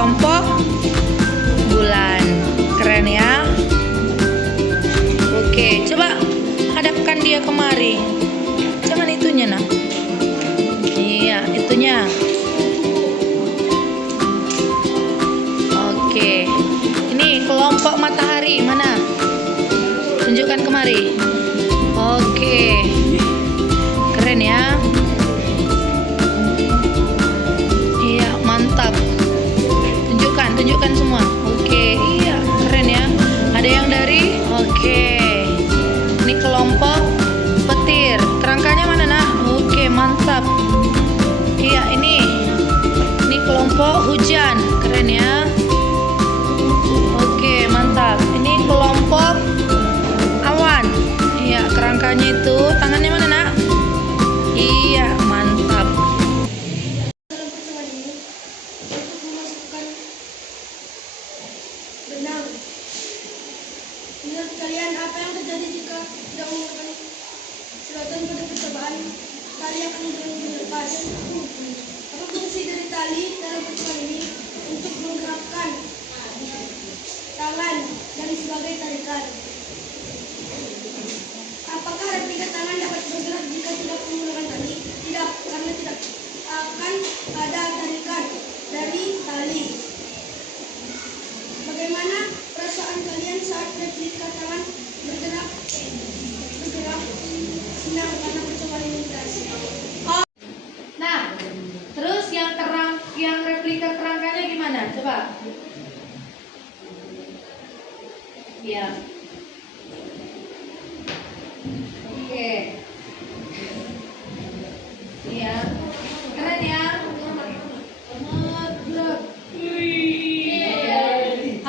kelompok bulan. Keren ya. Oke, coba hadapkan dia kemari. Jangan itunya, nak. Iya, itunya. Oke. Ini kelompok matahari mana? Tunjukkan kemari. Oke. Keren ya. Iya, mantap. Tunjukkan semua. Oke, iya, keren ya. Ada yang dari? Oke. Ini kelompok petir. Kerangkanya mana, nak? Oke, mantap. Iya, ini kelompok hujan. Keren ya. Oke, mantap. Ini kelompok awan. Iya, kerangkanya itu. Tangannya mana, nak? Iya, mantap. Benang. Menurut kalian apa yang terjadi jika tidak menggunakan selatan pada percobaan? Tali akan mudah lepas. Apa fungsi dari tali dalam percobaan ini? Untuk menggerakkan tangan dan sebagai tarikan. Apakah replika tangan dapat bergerak jika tidak menggunakan tali? Tidak, karena tidak akan ada tarikan dari tali. Bagaimana perasaan kalian saat replika tangan bergerak? Senang karena percobaan ini berhasil. Nah, terus yang replika kerangkanya gimana? Coba. Iya. Oke. Iya. Keren ya.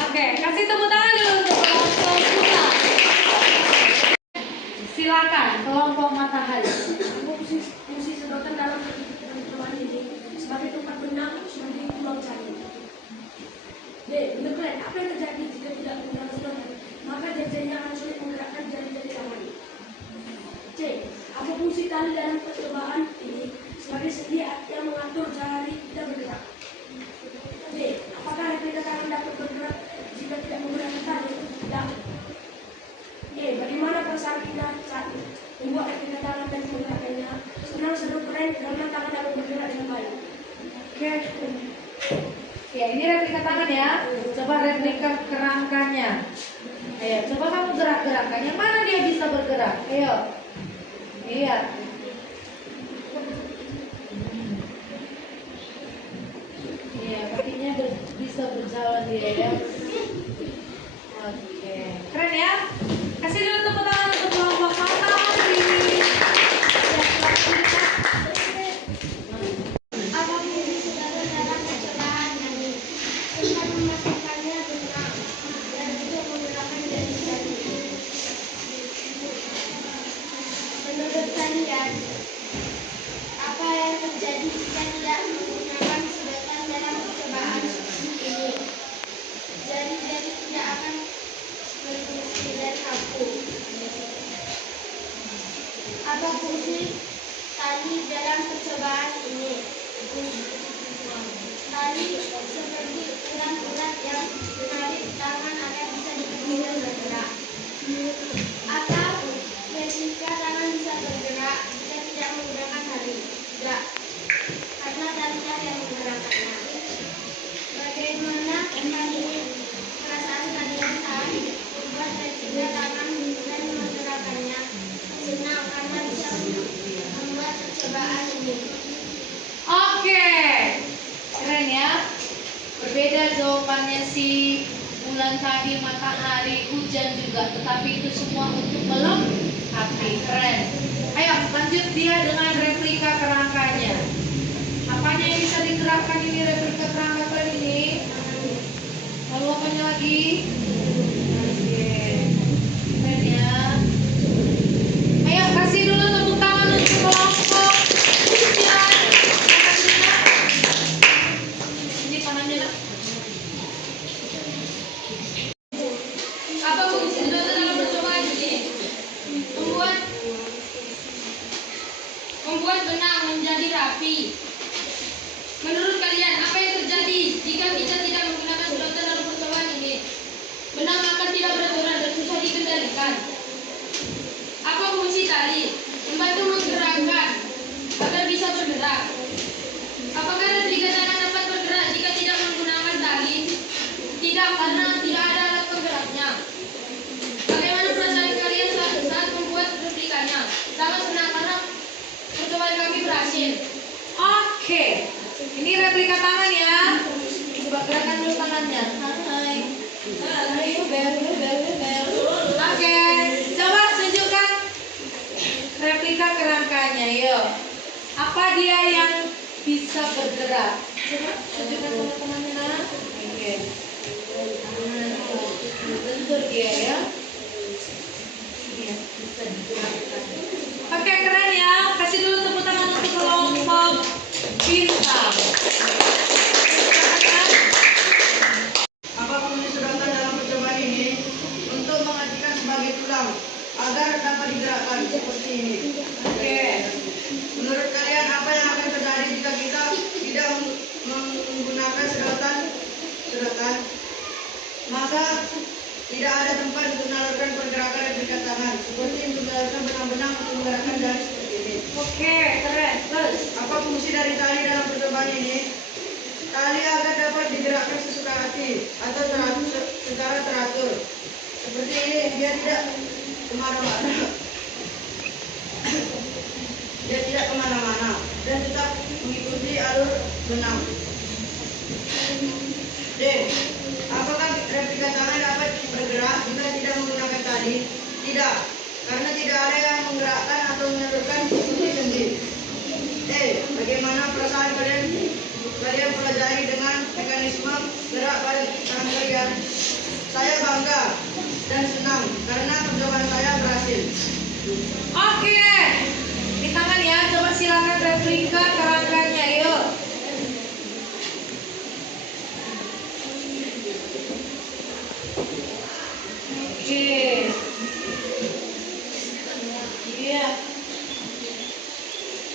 Oke, kasih tepuk tangan dulu untuk kelompok bulan. Silakan kelompok matahari. Fungsi sedotan dalam percobaan ini sebagai tempat benang sebagai pulau cari. B. Benar keren. Apa yang terjadi jika tidak menggunakan sedotan? Maka jari-jarinya akan sulit menggerakkan jari-jari tangan. C. Apa fungsi tali dalam percobaan ini sebagai sendi yang mengatur jari tidak bergerak? D. Apakah replika tangan dapat bergerak jika tidak menggunakan tali? Tidak. E. Bagaimana perasaan kita saat membuat replika tangan dan menggerakkannya? Senang, seru, keren, karena tangan dapat bergerak dengan baik. Oke. Ya, ini replika tangan ya. Coba replika kerangkanya. Ayo, coba kamu gerak-gerakkan. Yang mana dia bisa bergerak? Ayo. Iya. Iya, kakinya bisa berjalan dia ya. Oke. Keren ya. Kasih dulu tepuk tangan untuk kelompok matahari. Apa fungsi sedotan dalam percobaan ini? Untuk memastikannya benar dan untuk menggunakan jari-jari. Menurut kalian, apa yang terjadi jika tidak menggunakan sedotan dalam percobaan ini? Jari-jari tidak akan berfungsi dan kaku. Apa fungsi tali dalam percobaan ini? Tali seperti urat-urat yang menarik tangan agar bisa dipegang bergerak. Apa replika tangan bisa bergerak jika tidak menggunakan tali? Tidak, karena talinya yang menggerakkannya. Bagaimana perasaan kalian saat membuat replika tangan dan menggerakkannya? Senang karena bisa membuat percobaan ini. Oke. Keren ya. Berbeda jawabannya si bulan tadi, matahari, hujan juga, tetapi itu semua untuk melengkapi. Keren. Ayo lanjut dia dengan replika kerangkanya. Apanya yang bisa digerakkan ini replika kerangka keren ini? Lalu apanya lagi? Oke. Keren ya. Ayo kasih dulu tepuk tangan untuk kelompok hujan. Ini tangannya, nak. Apa fungsi sedotan dalam percobaan ini? Membuat benang menjadi rapi. Menurut kalian, apa yang terjadi jika kita tidak ditalikan. Apa fungsi tali? Membantu menggerakkan agar bisa bergerak. Apakah replika tangan dapat bergerak jika tidak menggunakan tali? Tidak, karena tidak ada alat penggeraknya. Bagaimana perasaan kalian saat membuat replikanya? Sangat senang karena percobaan kami berhasil. Oke, ini replika tangan ya. Coba gerakan dulu tangannya. Hai. Hai, bel. Oke, coba tunjukkan replika kerangkanya, yuk. Apa dia yang bisa bergerak? Coba tunjukkan teman-temannya, nah. Oke. Bentur dia ya. Iya, bisa digerakkan. Oke, keren ya. Kasih dulu tepuk tangan untuk kelompok bintang. Apa fungsi sedotan dalam percobaan ini? Untuk mengajikan sebagai tulang agar dapat digerakkan seperti ini. Oke. Menurut kalian apa yang akan terjadi jika kita tidak menggunakan sedotan? Maka tidak ada tempat untuk menalurkan pergerakan replika tangan seperti menggerakkan benang-benang untuk menggerakkan jari seperti ini. Oke, keren. Terus. Apa fungsi dari tali dalam percobaan ini? Tali agar dapat digerakkan sesuka hati atau secara teratur. Seperti ini, dia tidak kemana-mana. Dia tidak kemana-mana dan tetap mengikuti alur benang. D. Apakah replika tangan dapat bergerak jika tidak menggunakan tali? Tidak, karena tidak ada yang menggerakkan atau menalurkan seperti sendi. E. Bagaimana perasaan kalian pelajari dengan mekanisme gerak pada tangan kalian? Saya bangga dan senang karena percobaan saya berhasil. Oke. Di tangan ya, coba silakan replika kerangkanya, yuk. Oke. Iya.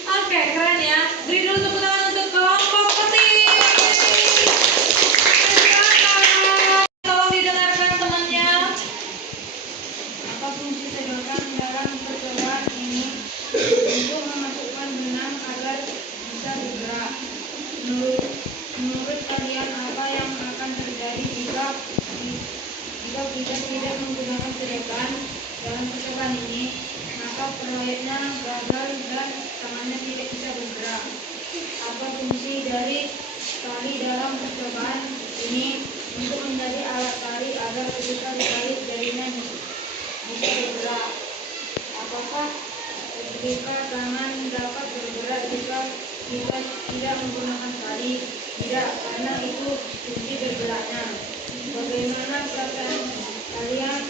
Oke, keren ya. Beri dulu tepuk tangan untuk kelompok putih. Tolong didengarkan temannya. Apa fungsi sedotan dalam percobaan ini? Untuk memasukkan benang agar bisa bergerak. Menurut kalian apa yang akan terjadi jika kita tidak menggunakan sedotan dalam percobaan ini? Maka proyeknya gagal dan tangannya tidak bisa bergerak. Apa fungsi dari tali dalam percobaan ini? Untuk menjadi alat tali agar ketika ditarik jarinya bisa bergerak. Apakah replika tangan dapat bergerak jika kita tidak menggunakan tali? Tidak, karena itu fungsi bergeraknya. Bagaimana perasaan kalian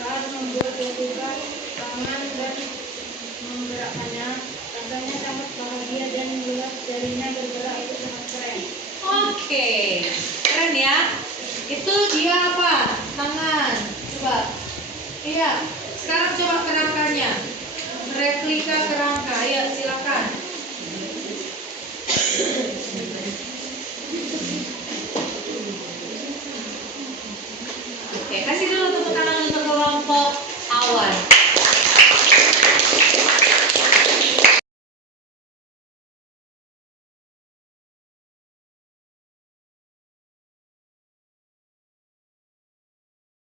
saat membuat replika tangan dan menggerakkannya? Rasanya sangat bahagia dan melihat jarinya bergerak itu sangat keren. Oke. Keren ya. Itu dia apa? Tangan. Coba. Iya. Sekarang coba kerangkanya. Replika kerangka. Ayo silakan.